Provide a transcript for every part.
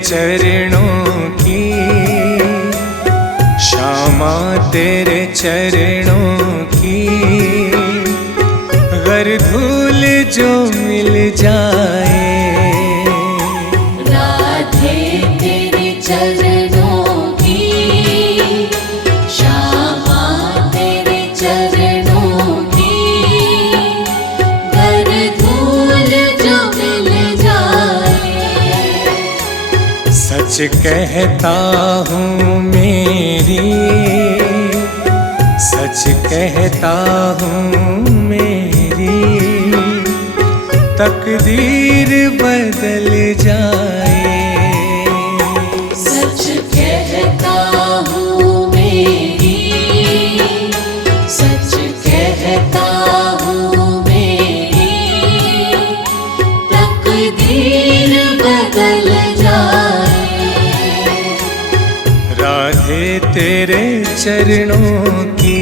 चरणों की, श्यामा तेरे चरणों की। गर धूल जो मिल जाए, राधे तेरे चरणों की, श्यामा तेरे चरणों की। गर धूल जो मिल जाए, सच कहता हूँ मेरी, सच कहता हूँ मेरी, तकदीर बदल जाए। सच कहता हूँ मेरी, सच कहता हूँ मेरी, तकदीर बदल जाए। राधे तेरे चरणों की।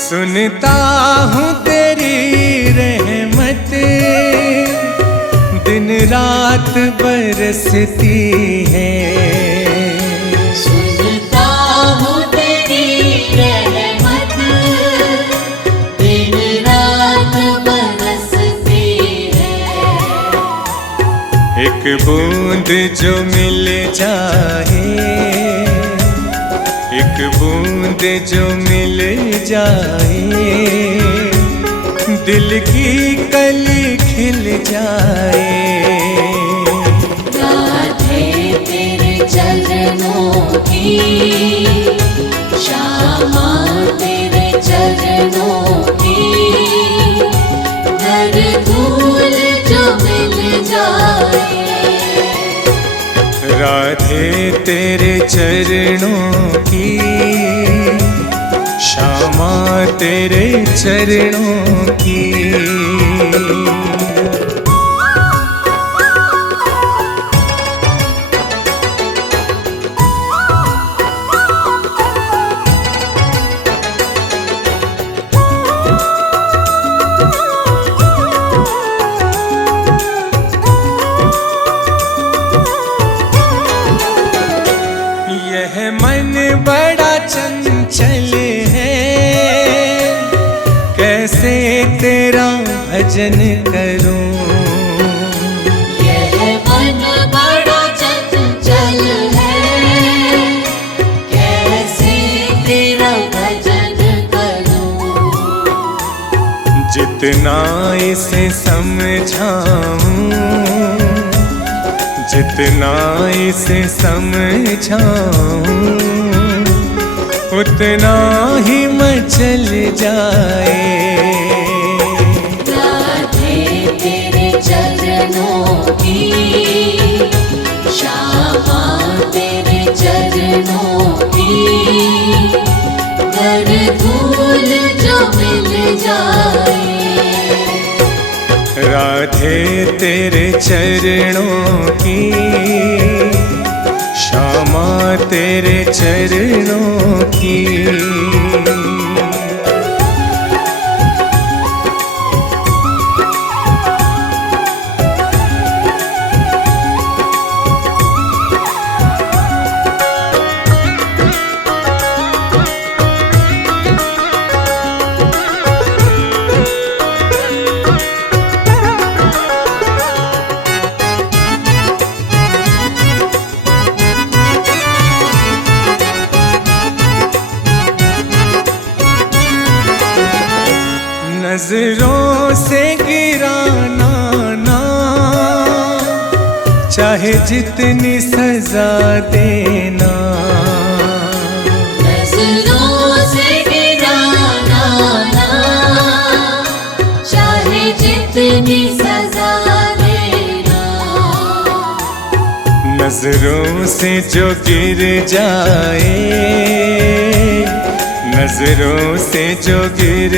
सुनता हूँ तेरी रहमत, दिन रात बरसती है। सुनता हूँ तेरी रहमत, दिन रात बरसती है। एक बूंद जो मिल जाए, एक बूंद जो मिल जाए, दिल की कली खिल जाए। राधे तेरे चरणों की, श्यामा तेरे चरणों की। गर धूल जो मिल जाए, राधे तेरे चरणों की, श्यामा तेरे चरणों की। यह मन बड़ा चंचल है, कैसे तेरा भजन करूं। यह मन बड़ा चंचल है, कैसे तेरा भजन करूं। जितना इसे समझाऊं, जितना इसे समझाऊं, उतना ही मचल जाए। राधे तेरे चरणों की, श्यामा तेरे चरणों की। गर धूल जो मिल जाए, राधे तेरे चरणों की, श्यामा तेरे चरणों की। नजरों से गिराना ना, चाहे जितनी सजा देना। नजरों से गिराना ना, चाहे जितनी सजा देना। नजरों से जो गिर जाए, नजरों से जो गिर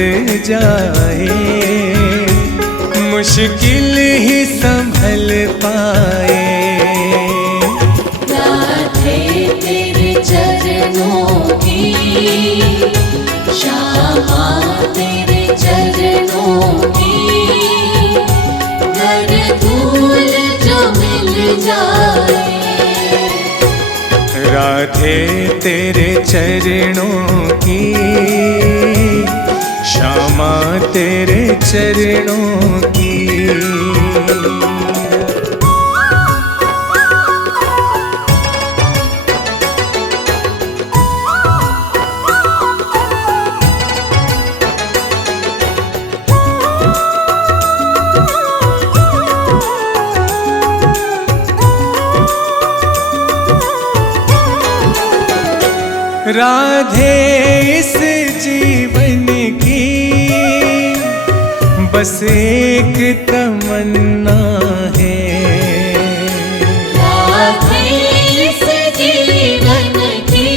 जाए, मुश्किल ही संभल पाए। राधे तेरे चरणों की, श्यामा तेरे चरणों की, घर धूल जो मिल जाए। राधे तेरे चरणों की, श्यामा तेरे चरणों की। राधे इस जीवन की बस एक तमन्ना है। राधे इस जीवन की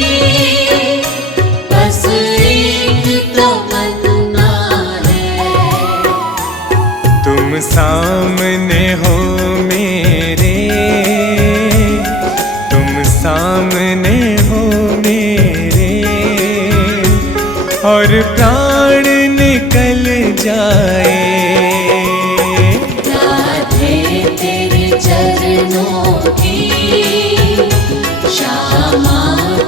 बस एक तमन्ना है। तुम सामने हो मेरे, तुम सामने हो मेरे, और प्राण निकल जाए। राधे तेरे चरणों की, श्यामा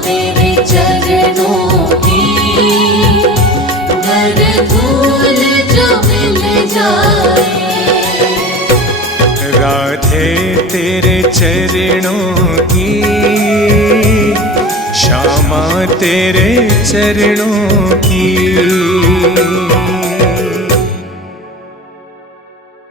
तेरे चरणों की, घर धूल जो मिल जाए। राधे तेरे चरणों की, श्यामा तेरे चरणों की।